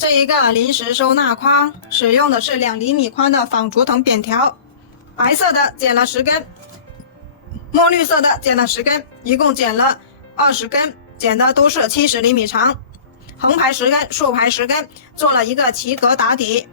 这一个临时收纳筐使用的是2厘米宽的仿竹藤扁条，白色的剪了10根，墨绿色的剪了10根，一共剪了20根，剪的都是70厘米长，横排10根，竖排10根，做了一个齐格打底，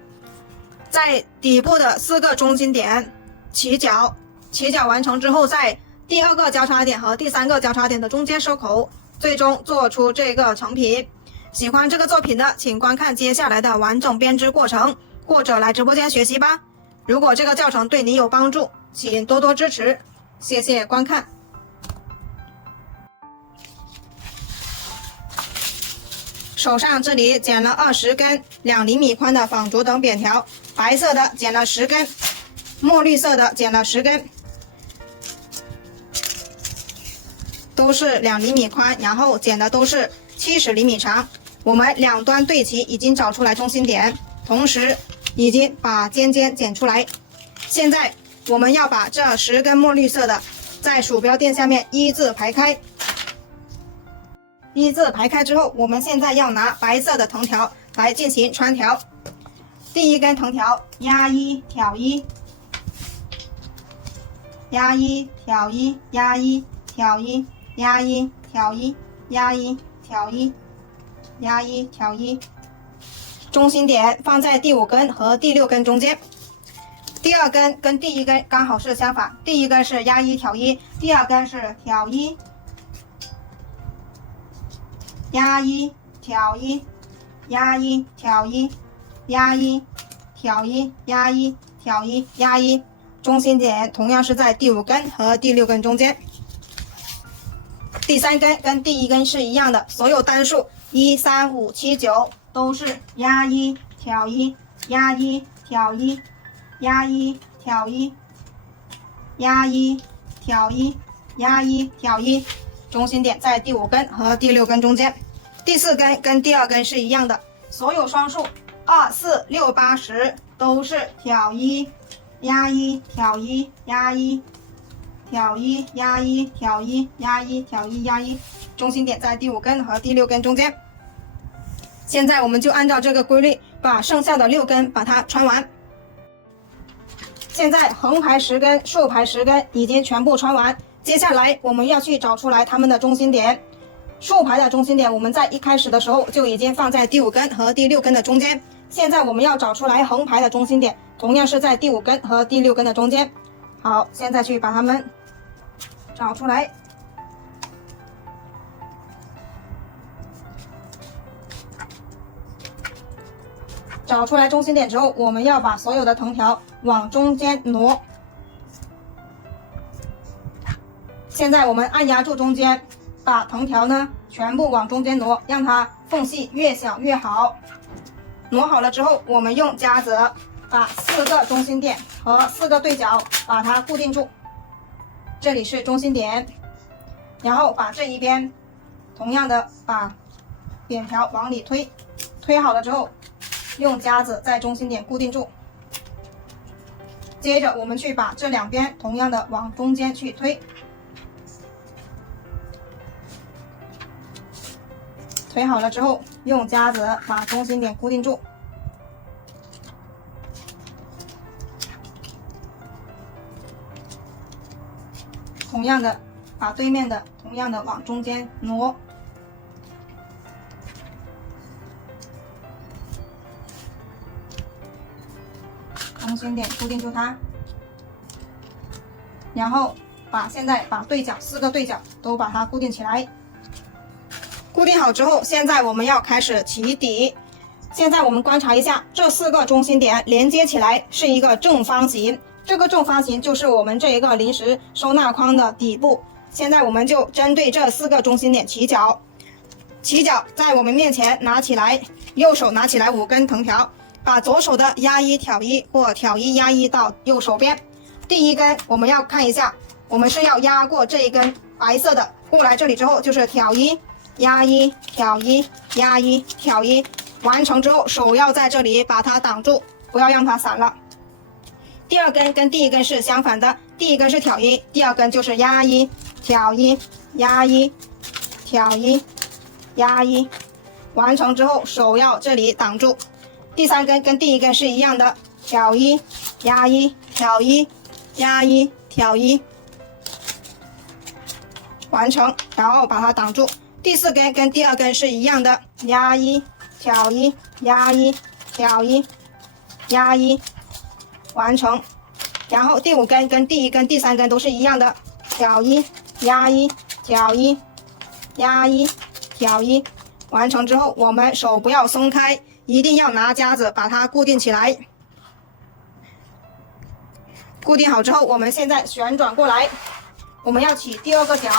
在底部的4个中心点起角，起角完成之后，在第2个交叉点和第3个交叉点的中间收口，最终做出这个成品。喜欢这个作品的，请观看接下来的完整编织过程，或者来直播间学习吧。如果这个教程对你有帮助，请多多支持，谢谢观看。手上这里剪了20根2厘米宽的仿竹藤扁条，白色的剪了10根，墨绿色的剪了10根，都是2厘米宽，然后剪的都是70厘米长。我们两端对齐，已经找出来中心点，同时已经把尖尖剪出来。现在我们要把这10根墨绿色的在鼠标垫下面一字排开。一字排开之后，我们现在要拿白色的藤条来进行穿条。第一根藤条压1挑1，压1挑1，压1挑1，压1挑1，压1挑1，压1挑1，中心点放在第5根和第6根中间。第2根跟第1根刚好是相反，第1根是压1挑1，第2根是挑1，压1挑1，压1挑1，压1挑1，压1挑1，压1，中心点同样是在第5根和第6根中间。第3根跟第1根是一样的，所有单数1、3、5、7、9都是压1挑1，压1挑1，压1挑1，压1挑1，压1挑1，中心点在第5根和第6根中间。第4根跟第2根是一样的，所有双数2、4、6、8、10都是挑1，压1挑1，压1挑1，压1挑1，压1挑1，压1，中心点在第5根和第6根中间。现在我们就按照这个规律，把剩下的6根把它穿完。现在横排10根，竖排10根已经全部穿完，接下来我们要去找出来它们的中心点。竖排的中心点我们在一开始的时候就已经放在第5根和第6根的中间，现在我们要找出来横排的中心点，同样是在第5根和第6根的中间。好，现在去把它们找出来。找出来中心点之后，我们要把所有的藤条往中间挪。现在我们按压住中间，把藤条呢全部往中间挪，让它缝隙越小越好。挪好了之后，我们用夹子把4个中心点和4个对角把它固定住。这里是中心点，然后把这一边同样的把扁条往里推，推好了之后用夹子在中心点固定住。接着我们去把这2边同样的往中间去推，推好了之后用夹子把中心点固定住。同样的把对面的同样的往中间挪。中心点固定住它，然后现在把对角4个对角都把它固定起来。固定好之后，现在我们要开始起底。现在我们观察一下，这4个中心点连接起来是一个正方形，这个正方形就是我们这一个临时收纳筐的底部。现在我们就针对这4个中心点起角，起角在我们面前拿起来，右手拿起来5根藤条，把左手的压1挑1或挑1压1到右手边。第1根我们要看一下，我们是要压过这一根白色的，过来这里之后就是挑1压1挑1压1挑1，完成之后手要在这里把它挡住，不要让它散了。第2根跟第1根是相反的，第1根是挑1，第2根就是压1挑1压1挑1压1完成之后手要这里挡住。第3根跟第1根是一样的，挑1压1挑1压1挑1，完成，然后把它挡住。第4根跟第2根是一样的，压1挑1压1挑1压1，完成。然后第5根跟第1根、第3根都是一样的，挑1压1挑1压1挑1，完成之后我们手不要松开，一定要拿夹子把它固定起来。固定好之后，我们现在旋转过来，我们要起第2个角。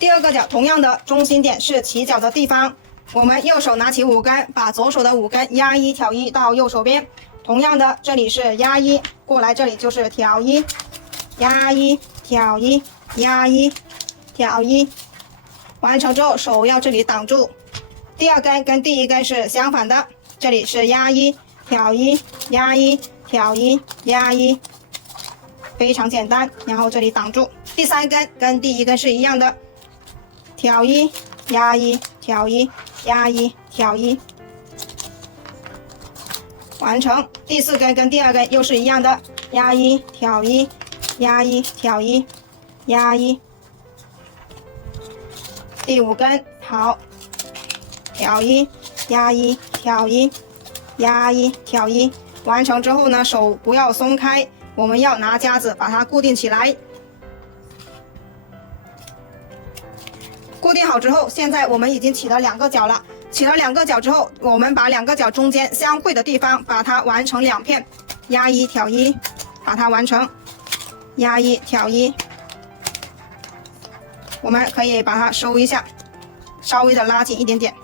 第2个角同样的中心点是起角的地方，我们右手拿起5根，把左手的5根压1挑1到右手边。同样的，这里是压1，过来这里就是挑1压1挑1压1挑1，完成之后手要这里挡住。第2根跟第1根是相反的，这里是压1挑1压1挑1压1，非常简单。然后这里挡住。第3根跟第1根是一样的，挑1压1挑1压1挑1，完成。第4根跟第2根又是一样的，压1挑1压1挑1压1。第5根好，挑1压1挑1压1挑1，完成之后呢，手不要松开，我们要拿夹子把它固定起来。固定好之后，现在我们已经起了2个角了。起了2个角之后，我们把2个角中间相会的地方把它完成2片，压1挑1，把它完成，压1挑1。我们可以把它收一下，稍微的拉紧一点点，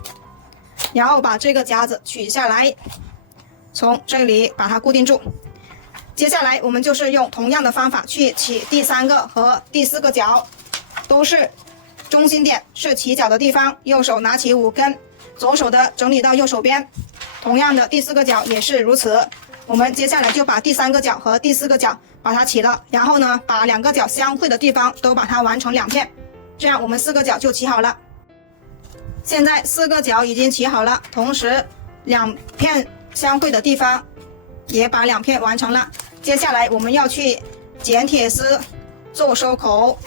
然后把这个夹子取下来，从这里把它固定住。接下来我们就是用同样的方法去起第3个和第4个角，都是中心点是起角的地方，右手拿起5根，左手的整理到右手边。同样的，第4个角也是如此。我们接下来就把第3个角和第4个角把它起了，然后呢，把2个角相会的地方都把它完成2片，这样我们4个角就起好了。现在4个角已经起好了，同时2片相会的地方也把2片完成了。接下来我们要去剪铁丝做收口。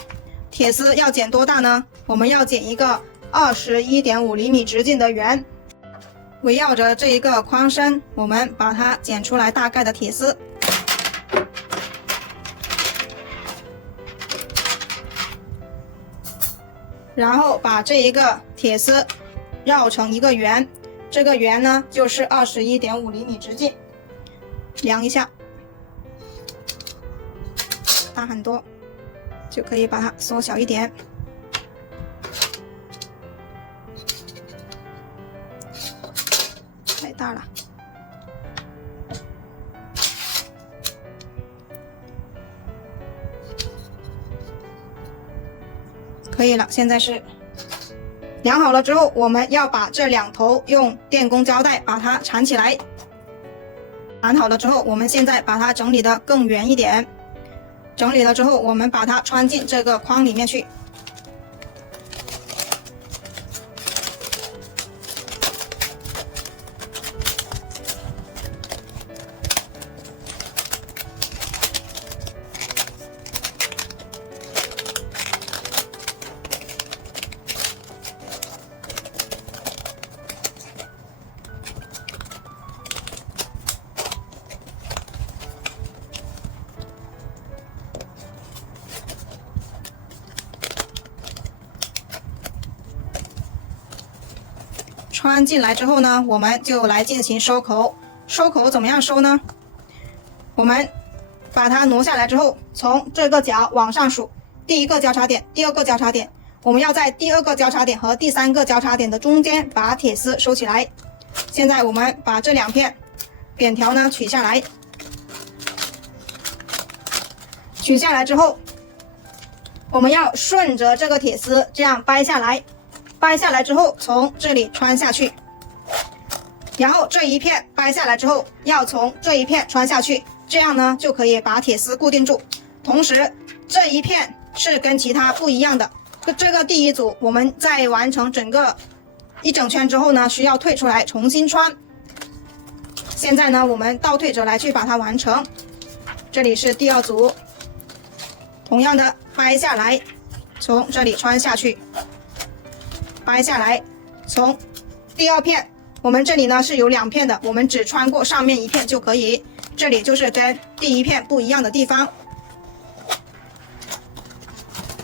铁丝要剪多大呢？我们要剪一个21.5厘米直径的圆，围绕着这一个框身，我们把它剪出来大概的铁丝。然后把这一个铁丝绕成一个圆，这个圆呢就是21.5厘米直径。量一下，大很多，就可以把它缩小一点。太大了。可以了，现在是量好了之后，我们要把这2头用电工胶带把它缠起来。缠好了之后，我们现在把它整理的更圆一点。整理了之后，我们把它穿进这个框里面去。穿进来之后呢，我们就来进行收口。收口怎么样收呢？我们把它挪下来之后，从这个角往上数，第1个交叉点，第2个交叉点，我们要在第2个交叉点和第3个交叉点的中间把铁丝收起来。现在我们把这2片扁条呢取下来，取下来之后，我们要顺着这个铁丝这样掰下来。掰下来之后，从这里穿下去，然后这一片掰下来之后，要从这一片穿下去，这样呢就可以把铁丝固定住。同时，这一片是跟其他不一样的。这个第1组，我们在完成整个一整圈之后呢，需要退出来重新穿。现在呢，我们倒退着来去把它完成。这里是第二组，同样的掰下来，从这里穿下去，掰下来，从第二片，我们这里呢是有2片的，我们只穿过上面1片就可以。这里就是跟第一片不一样的地方。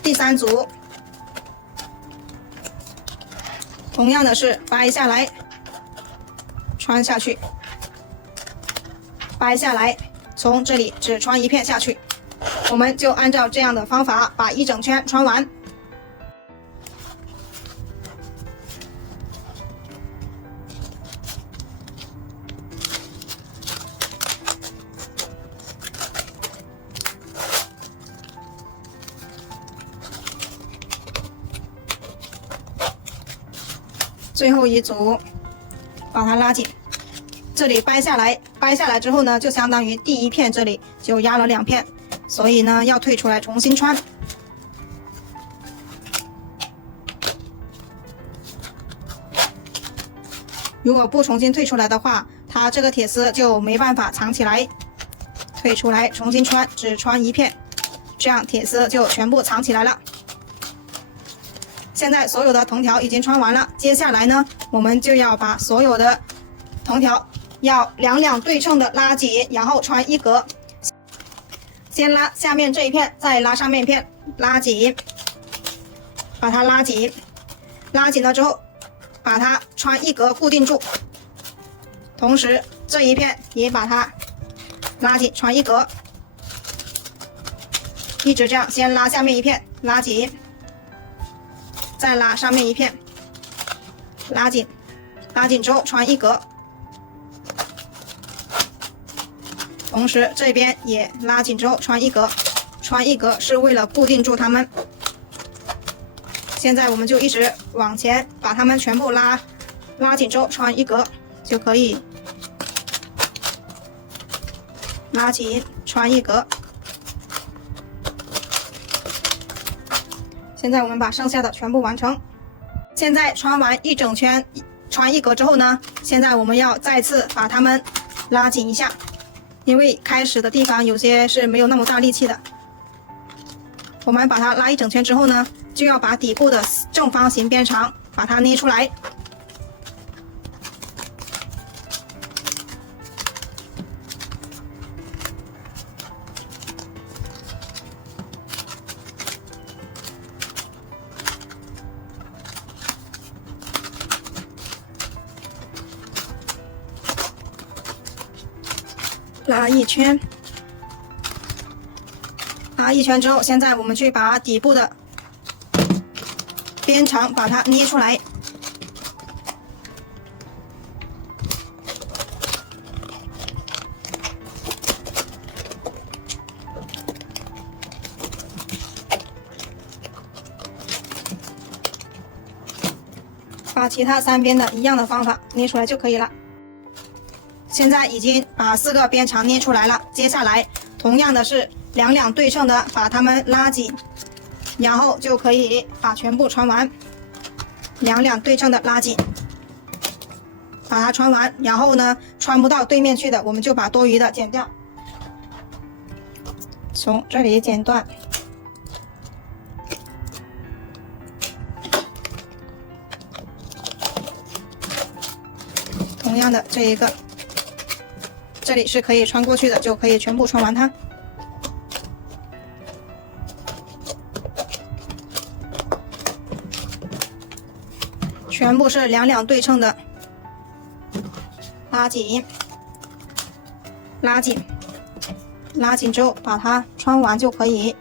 第3组，同样的是掰下来，穿下去，掰下来，从这里只穿1片下去。我们就按照这样的方法把一整圈穿完。最后一组，把它拉紧，这里掰下来，掰下来之后呢，就相当于第一片这里就压了2片，所以呢要退出来重新穿。如果不重新退出来的话，它这个铁丝就没办法藏起来。退出来重新穿，只穿1片，这样铁丝就全部藏起来了。现在所有的藤条已经穿完了，接下来呢，我们就要把所有的藤条要两对称的拉紧，然后穿1格。先拉下面这一片，再拉上面一片，拉紧，把它拉紧，拉紧了之后，把它穿1格固定住。同时这一片也把它拉紧，穿1格，一直这样，先拉下面一片，拉紧。再拉上面一片，拉紧，拉紧之后穿1格，同时这边也拉紧之后穿1格，穿1格是为了固定住它们。现在我们就一直往前把它们全部拉紧之后穿1格就可以，拉紧穿1格。现在我们把剩下的全部完成。现在穿完一整圈，穿1格之后呢，现在我们要再次把它们拉紧一下，因为开始的地方有些是没有那么大力气的。我们把它拉一整圈之后呢，就要把底部的正方形边长把它捏出来。拉一圈，拉一圈之后，现在我们去把底部的边长把它捏出来。把其他3边的一样的方法捏出来就可以了。现在已经把4个边长捏出来了，接下来同样的是两对称的把它们拉紧，然后就可以把全部穿完。两对称的拉紧，把它穿完，然后呢，穿不到对面去的，我们就把多余的剪掉，从这里剪断。同样的这一个。这里是可以穿过去的，就可以全部穿完它。全部是两对称的，拉紧，拉紧，拉紧之后把它穿完就可以。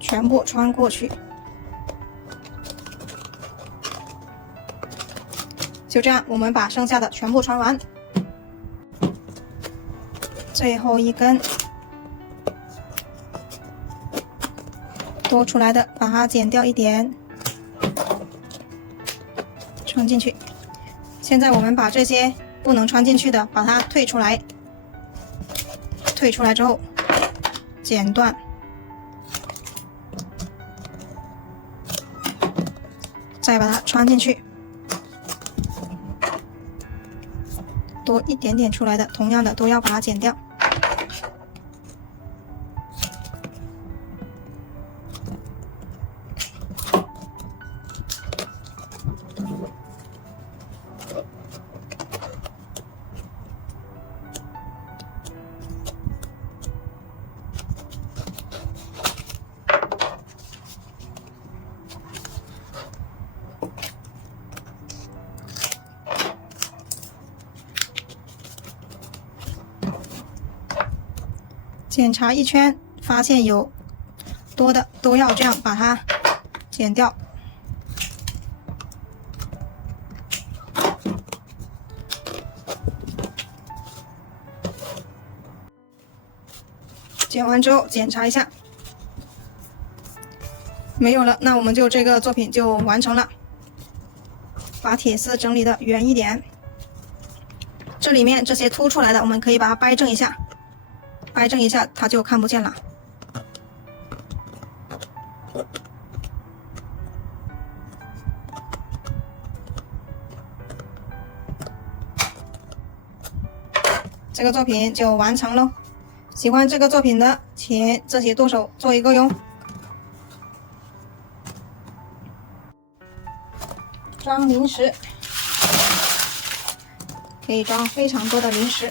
全部穿过去。就这样，我们把剩下的全部穿完。最后一根多出来的，把它剪掉一点，穿进去。现在我们把这些不能穿进去的，把它退出来。退出来之后，剪断，再把它穿进去。多一点点出来的，同样的都要把它剪掉。检查一圈，发现有多的都要这样把它剪掉。剪完之后检查一下，没有了，那我们就这个作品就完成了。把铁丝整理的圆一点，这里面这些凸出来的，我们可以把它掰正一下。掰正一下，它就看不见了。这个作品就完成喽。喜欢这个作品的，请自己动手做一个哟。装零食，可以装非常多的零食。